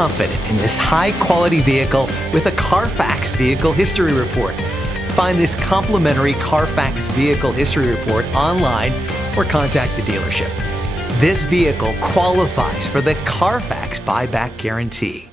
confident in this high-quality vehicle with a Carfax Vehicle History Report. Find this complimentary Carfax Vehicle History Report online or contact the dealership. This vehicle qualifies for the Carfax Buyback Guarantee.